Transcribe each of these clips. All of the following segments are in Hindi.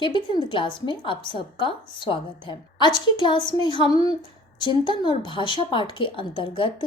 केबी हिंद क्लास में आप सबका स्वागत है। आज की क्लास में हम चिंतन और भाषा पाठ के अंतर्गत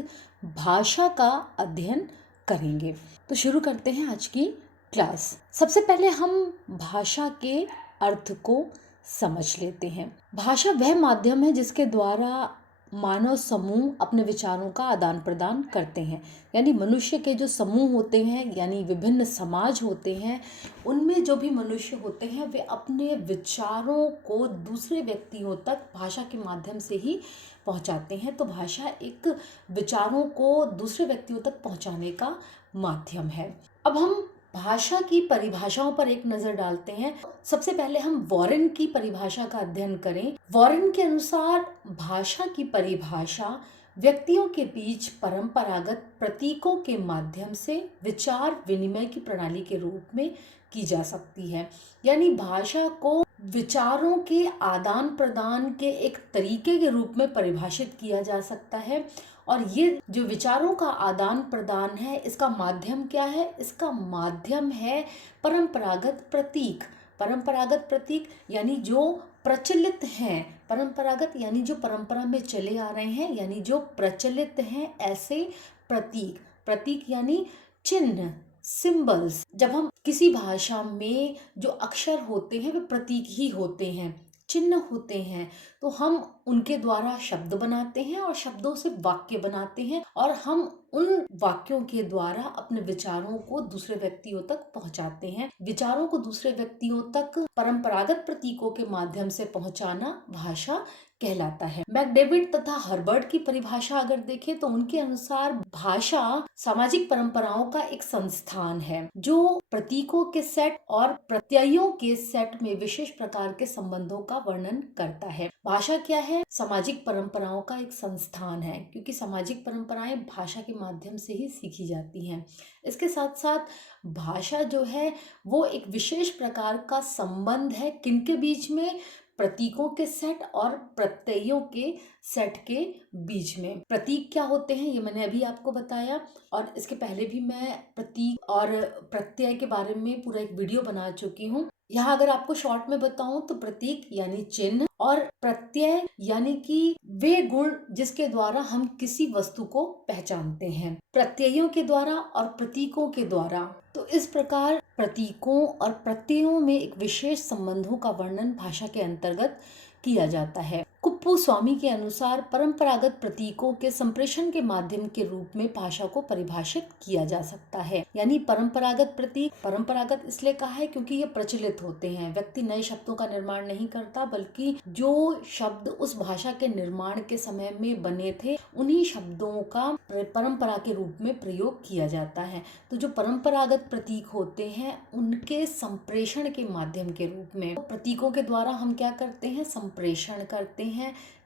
भाषा का अध्ययन करेंगे। तो शुरू करते हैं आज की क्लास। सबसे पहले हम भाषा के अर्थ को समझ लेते हैं। भाषा वह माध्यम है जिसके द्वारा मानव समूह अपने विचारों का आदान प्रदान करते हैं। यानी मनुष्य के जो समूह होते हैं, यानी विभिन्न समाज होते हैं, उनमें जो भी मनुष्य होते हैं वे अपने विचारों को दूसरे व्यक्तियों तक भाषा के माध्यम से ही पहुंचाते हैं। तो भाषा एक विचारों को दूसरे व्यक्तियों तक पहुंचाने का माध्यम है। अब हम भाषा की परिभाषाओं पर एक नजर डालते हैं। सबसे पहले हम वॉरेन की परिभाषा का अध्ययन करें। वॉरेन के अनुसार भाषा की परिभाषा व्यक्तियों के बीच परंपरागत प्रतीकों के माध्यम से विचार विनिमय की प्रणाली के रूप में की जा सकती है। यानी भाषा को विचारों के आदान प्रदान के एक तरीके के रूप में परिभाषित किया जा सकता है। और ये जो विचारों का आदान प्रदान है, इसका माध्यम क्या है? इसका माध्यम है परंपरागत प्रतीक। परंपरागत प्रतीक यानी जो प्रचलित हैं, परंपरागत यानी जो परंपरा में चले आ रहे हैं, यानी जो प्रचलित हैं ऐसे प्रतीक। प्रतीक यानी चिन्ह, सिंबल्स। जब हम किसी भाषा में जो अक्षर होते हैं वे प्रतीक ही होते हैं, चिन्ह होते हैं, तो हम उनके द्वारा शब्द बनाते हैं और शब्दों से वाक्य बनाते हैं और हम उन वाक्यों के द्वारा अपने विचारों को दूसरे व्यक्तियों तक पहुंचाते हैं। विचारों को दूसरे व्यक्तियों तक परंपरागत प्रतीकों के माध्यम से पहुंचाना भाषा कहलाता है। मैकडेविड तथा हर्बर्ट की परिभाषा अगर देखें तो उनके अनुसार भाषा सामाजिक परंपराओं का एक संस्थान है जो प्रतीकों के सेट और प्रत्ययों के सेट में विशेष प्रकार के संबंधों का वर्णन करता है। भाषा क्या है? सामाजिक परंपराओं का एक संस्थान है, क्योंकि सामाजिक परंपराएं भाषा के माध्यम से ही सीखी जाती हैं। इसके साथ साथ भाषा जो है वो एक विशेष प्रकार का संबंध है किनके बीच में? प्रतीकों के सेट और प्रत्ययों के सेट के बीच में। प्रतीक क्या होते हैं ये मैंने अभी आपको बताया, और इसके पहले भी मैं प्रतीक और प्रत्यय के बारे में पूरा एक वीडियो बना चुकी हूँ। यहाँ अगर आपको शॉर्ट में बताऊं तो प्रतीक यानी चिन्ह और प्रत्यय यानी कि वे गुण जिसके द्वारा हम किसी वस्तु को पहचानते हैं, प्रत्ययों के द्वारा और प्रतीकों के द्वारा। तो इस प्रकार प्रतीकों और प्रत्ययों में एक विशेष संबंधों का वर्णन भाषा के अंतर्गत किया जाता है। कुप्पू स्वामी के अनुसार परंपरागत प्रतीकों के संप्रेषण के माध्यम के रूप में भाषा को परिभाषित किया जा सकता है। यानी परंपरागत प्रतीक, परंपरागत इसलिए कहा है क्योंकि ये प्रचलित होते हैं। व्यक्ति नए शब्दों का निर्माण नहीं करता, बल्कि जो शब्द उस भाषा के निर्माण के समय में बने थे उन्हीं शब्दों का परंपरा के रूप में प्रयोग किया जाता है। तो जो परंपरागत प्रतीक होते हैं उनके संप्रेषण के माध्यम के रूप में प्रतीकों के द्वारा हम क्या करते हैं? संप्रेषण करते हैं।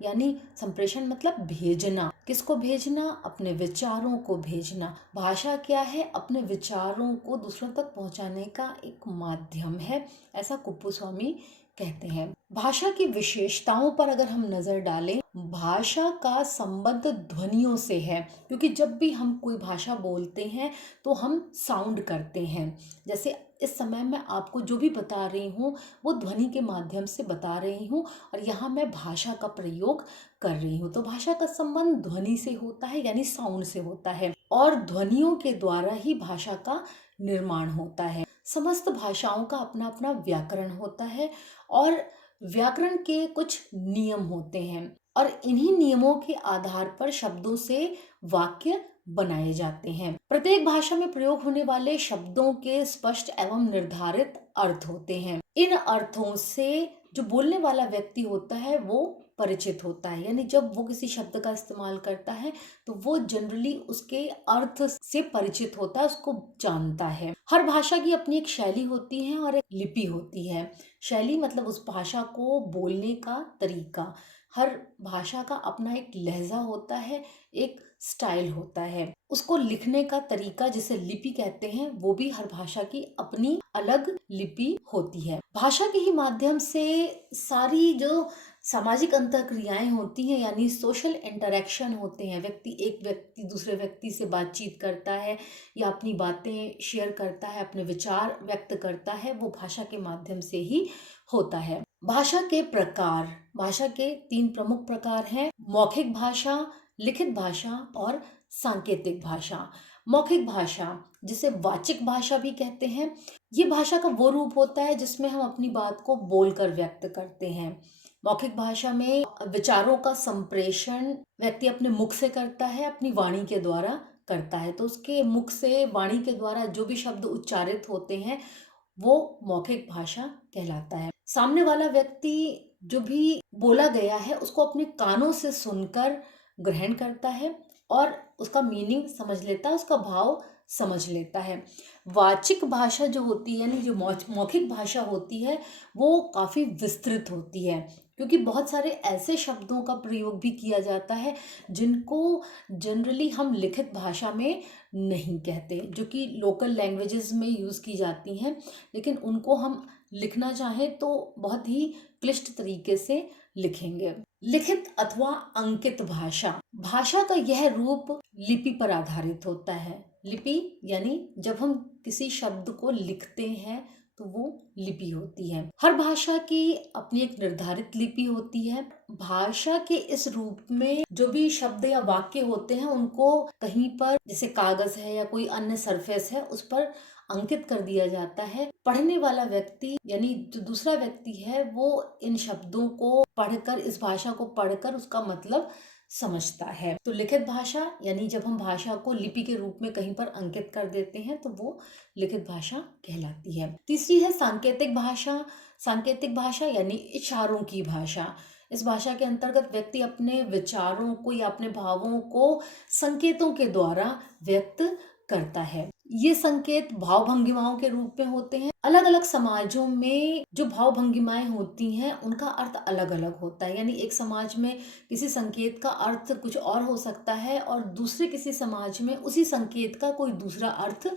यानी संप्रेषण मतलब भेजना। किसको भेजना? अपने विचारों को भेजना। भाषा क्या है? अपने विचारों को दूसरों तक पहुंचाने का एक माध्यम है, ऐसा कुप्पू स्वामी कहते हैं। भाषा की विशेषताओं पर अगर हम नजर डालें, भाषा का संबंध ध्वनियों से है, क्योंकि जब भी हम कोई भाषा बोलते हैं तो हम साउंड करते हैं। जैसे इस समय मैं आपको जो भी बता रही हूँ वो ध्वनि के माध्यम से बता रही हूँ और यहाँ मैं भाषा का प्रयोग कर रही हूँ। तो भाषा का संबंध ध्वनि से होता है, यानी साउंड से होता है, और ध्वनियों के द्वारा ही भाषा का निर्माण होता है। समस्त भाषाओं का अपना अपना व्याकरण होता है और व्याकरण के कुछ नियम होते हैं और इन्हीं नियमों के आधार पर शब्दों से वाक्य बनाए जाते हैं। प्रत्येक भाषा में प्रयोग होने वाले शब्दों के स्पष्ट एवं निर्धारित अर्थ होते हैं। इन अर्थों से जो बोलने वाला व्यक्ति होता है वो परिचित होता है। यानी जब वो किसी शब्द का इस्तेमाल करता है तो वो जनरली उसके अर्थ से परिचित होता है, उसको जानता है। हर भाषा की अपनी एक शैली होती है और एक लिपि होती है। शैली मतलब उस भाषा को बोलने का तरीका। हर भाषा का अपना एक लहजा होता है, एक स्टाइल होता है। उसको लिखने का तरीका जिसे लिपि कहते हैं वो भी हर भाषा की अपनी अलग लिपि होती है। भाषा के ही माध्यम से सारी जो सामाजिक अंतःक्रियाएं होती हैं, यानी सोशल इंटरेक्शन होते हैं। एक व्यक्ति दूसरे व्यक्ति से बातचीत करता है या अपनी बातें शेयर करता है, अपने विचार व्यक्त करता है, वो भाषा के माध्यम से ही होता है। भाषा के प्रकार, भाषा के 3 प्रमुख प्रकार हैं: मौखिक भाषा, लिखित भाषा और सांकेतिक भाषा। मौखिक भाषा, जिसे वाचिक भाषा भी कहते हैं, ये भाषा का वो रूप होता है जिसमें हम अपनी बात को बोलकर व्यक्त करते हैं। मौखिक भाषा में विचारों का संप्रेषण व्यक्ति अपने मुख से करता है, अपनी वाणी के द्वारा करता है। तो उसके मुख से, वाणी के द्वारा जो भी शब्द उच्चारित होते हैं वो मौखिक भाषा कहलाता है। सामने वाला व्यक्ति जो भी बोला गया है उसको अपने कानों से सुनकर ग्रहण करता है और उसका मीनिंग समझ लेता है, उसका भाव समझ लेता है। वाचिक भाषा जो होती है, यानी जो मौखिक भाषा होती है, वो काफ़ी विस्तृत होती है, क्योंकि बहुत सारे ऐसे शब्दों का प्रयोग भी किया जाता है जिनको जनरली हम लिखित भाषा में नहीं कहते, जो कि लोकल लैंग्वेजेस में यूज़ की जाती हैं, लेकिन उनको हम लिखना चाहें तो बहुत ही क्लिष्ट तरीके से लिखेंगे। लिखित अथवा अंकित भाषा, भाषा का यह रूप लिपि पर आधारित होता है। लिपि यानी जब हम किसी शब्द को लिखते हैं तो वो लिपि होती है। हर भाषा की अपनी एक निर्धारित लिपि होती है। भाषा के इस रूप में जो भी शब्द या वाक्य होते हैं उनको कहीं पर, जैसे कागज है या कोई अन्य सरफेस है, उस पर अंकित कर दिया जाता है। पढ़ने वाला व्यक्ति यानी जो दूसरा व्यक्ति है वो इन शब्दों को पढ़कर, इस भाषा को पढ़कर उसका मतलब समझता है। तो लिखित भाषा यानी जब हम भाषा को लिपि के रूप में कहीं पर अंकित कर देते हैं तो वो लिखित भाषा कहलाती है। तीसरी है सांकेतिक भाषा। सांकेतिक भाषा यानी इशारों की भाषा। इस भाषा के अंतर्गत व्यक्ति अपने विचारों को या अपने भावों को संकेतों के द्वारा व्यक्त करता है। ये संकेत भाव भंगिमाओं के रूप में होते हैं। अलग अलग समाजों में जो भाव भंगिमाएं होती हैं उनका अर्थ अलग अलग होता है, यानी एक समाज में किसी संकेत का अर्थ कुछ और हो सकता है और दूसरे किसी समाज में उसी संकेत का कोई दूसरा अर्थ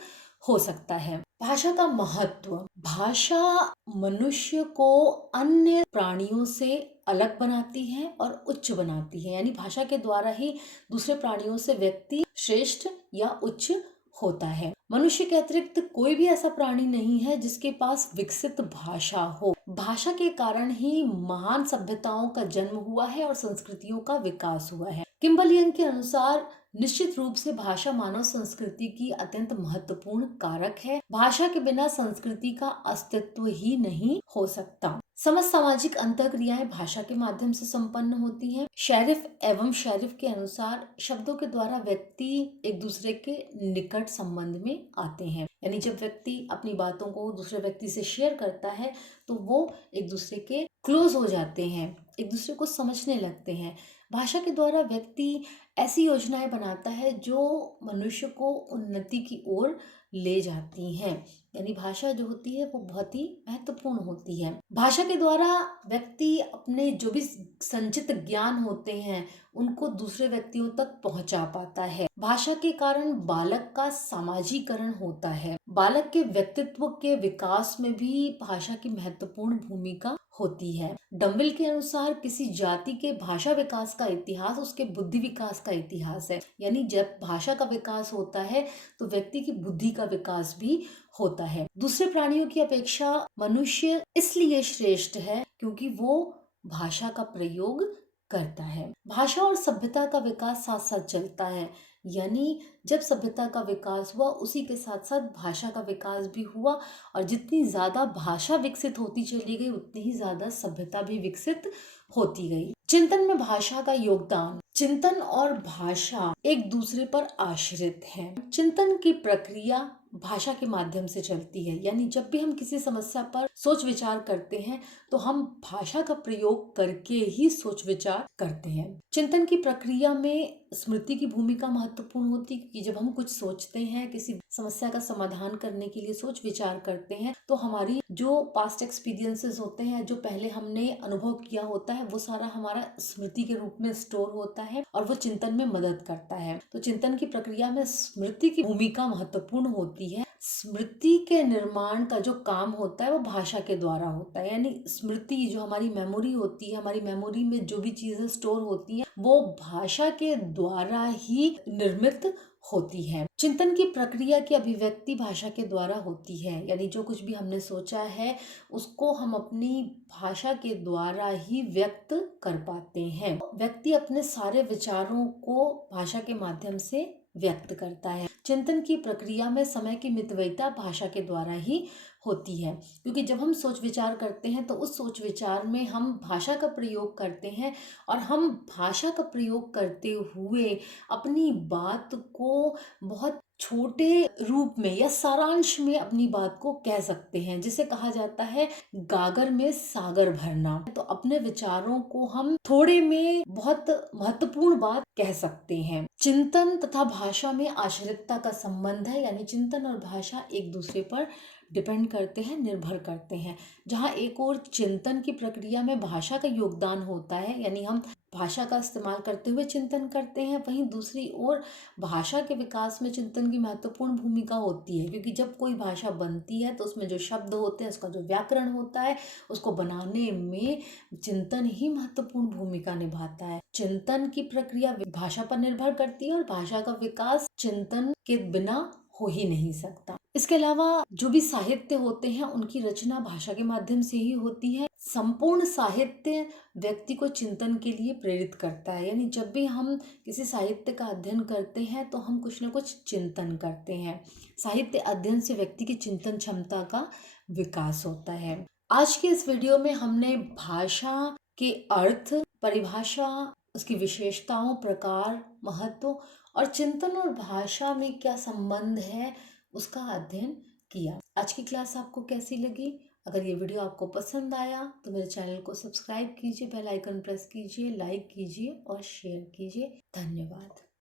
हो सकता है। भाषा का महत्व, भाषा मनुष्य को अन्य प्राणियों से अलग बनाती है और उच्च बनाती है, यानी भाषा के द्वारा ही दूसरे प्राणियों से व्यक्ति श्रेष्ठ या उच्च होता है। मनुष्य के अतिरिक्त कोई भी ऐसा प्राणी नहीं है जिसके पास विकसित भाषा हो। भाषा के कारण ही महान सभ्यताओं का जन्म हुआ है और संस्कृतियों का विकास हुआ है। किम्बलियन के अनुसार निश्चित रूप से भाषा मानव संस्कृति की अत्यंत महत्वपूर्ण कारक है। भाषा के बिना संस्कृति का अस्तित्व ही नहीं हो सकता। समस्त सामाजिक अंतःक्रियाएं भाषा के माध्यम से संपन्न होती हैं। शेरिफ एवं शेरिफ के अनुसार शब्दों के द्वारा व्यक्ति एक दूसरे के निकट संबंध में आते हैं, यानी जब व्यक्ति अपनी बातों को दूसरे व्यक्ति से शेयर करता है तो वो एक दूसरे के क्लोज हो जाते हैं, एक दूसरे को समझने लगते हैं। भाषा के द्वारा व्यक्ति ऐसी योजनाएं बनाता है जो मनुष्य को उन्नति की ओर ले जाती हैं, यानी भाषा जो होती है वो बहुत ही महत्वपूर्ण होती है। भाषा के द्वारा व्यक्ति अपने जो भी संचित ज्ञान होते हैं उनको दूसरे व्यक्तियों तक पहुंचा पाता है। भाषा के कारण बालक का सामाजिकरण होता है। बालक के व्यक्तित्व के विकास में भी भाषा की महत्वपूर्ण भूमिका होती है। डम्बिल के अनुसार किसी जाति के भाषा विकास का इतिहास उसके बुद्धि विकास का इतिहास है, यानी जब भाषा का विकास होता है तो व्यक्ति की बुद्धि का विकास भी होता है। दूसरे प्राणियों की अपेक्षा मनुष्य इसलिए श्रेष्ठ है क्योंकि वो भाषा का प्रयोग करता है। भाषा और सभ्यता का विकास साथ साथ चलता है, यानी जब सभ्यता का विकास हुआ उसी के साथ साथ भाषा का विकास भी हुआ, और जितनी ज्यादा भाषा विकसित होती चली गई उतनी ही ज्यादा सभ्यता भी विकसित होती गई। चिंतन में भाषा का योगदान, चिंतन और भाषा एक दूसरे पर आश्रित हैं। चिंतन की प्रक्रिया भाषा के माध्यम से चलती है, यानी जब भी हम किसी समस्या पर सोच विचार करते हैं तो हम भाषा का प्रयोग करके ही सोच विचार करते हैं। चिंतन की प्रक्रिया में स्मृति की भूमिका महत्वपूर्ण होती है, क्योंकि जब हम कुछ सोचते हैं, किसी समस्या का समाधान करने के लिए सोच विचार करते हैं, तो हमारी जो पास्ट एक्सपीरियंसेस होते हैं, जो पहले हमने अनुभव किया होता है, वो सारा हमारा स्मृति के रूप में स्टोर होता है और वो चिंतन में मदद करता है। तो चिंतन की प्रक्रिया में स्मृति की भूमिका महत्वपूर्ण होती है। स्मृति के निर्माण का जो काम होता है वो भाषा के द्वारा होता है। यानी स्मृति जो हमारी मेमोरी होती है, हमारी मेमोरी में जो भी चीजें स्टोर होती हैं वो भाषा के द्वारा ही निर्मित होती है। चिंतन की प्रक्रिया की अभिव्यक्ति भाषा के द्वारा होती है। यानी जो कुछ भी हमने सोचा है उसको हम अपनी भाषा के द्वारा ही व्यक्त कर पाते हैं। व्यक्ति अपने सारे विचारों को भाषा के माध्यम से व्यक्त करता है। चिंतन की प्रक्रिया में समय की मितव्ययिता भाषा के द्वारा ही होती है, क्योंकि जब हम सोच विचार करते हैं तो उस सोच विचार में हम भाषा का प्रयोग करते हैं और हम भाषा का प्रयोग करते हुए अपनी बात को बहुत छोटे रूप में या सारांश में अपनी बात को कह सकते हैं, जिसे कहा जाता है गागर में सागर भरना। तो अपने विचारों को हम थोड़े में बहुत महत्वपूर्ण बात कह सकते हैं। चिंतन तथा भाषा में आश्रितता का संबंध है, यानी चिंतन और भाषा एक दूसरे पर डिपेंड करते हैं, निर्भर करते हैं। जहाँ एक और चिंतन की प्रक्रिया में भाषा का योगदान होता है, यानी हम भाषा का इस्तेमाल करते हुए चिंतन करते हैं, वहीं दूसरी ओर भाषा के विकास में चिंतन की महत्वपूर्ण भूमिका होती है, क्योंकि जब कोई भाषा बनती है तो उसमें जो शब्द होते हैं, उसका जो व्याकरण होता है, उसको बनाने में चिंतन ही महत्वपूर्ण भूमिका निभाता है। चिंतन की प्रक्रिया भाषा पर निर्भर करती है और भाषा का विकास चिंतन के बिना हो ही नहीं सकता। इसके अलावा जो भी साहित्य होते हैं उनकी रचना भाषा के माध्यम से ही होती है। संपूर्ण साहित्य व्यक्ति को चिंतन के लिए प्रेरित करता है। यानी जब भी हम किसी साहित्य का अध्ययन करते हैं तो हम कुछ न कुछ चिंतन करते हैं। साहित्य अध्ययन से व्यक्ति की चिंतन क्षमता का विकास होता है। आज के इस वीडियो में हमने भाषा के अर्थ, परिभाषा, उसकी विशेषताओं, प्रकार, महत्व और चिंतन और भाषा में क्या संबंध है उसका अध्ययन किया। आज की क्लास आपको कैसी लगी? अगर ये वीडियो आपको पसंद आया तो मेरे चैनल को सब्सक्राइब कीजिए, बेल आइकन प्रेस कीजिए, लाइक कीजिए और शेयर कीजिए। धन्यवाद।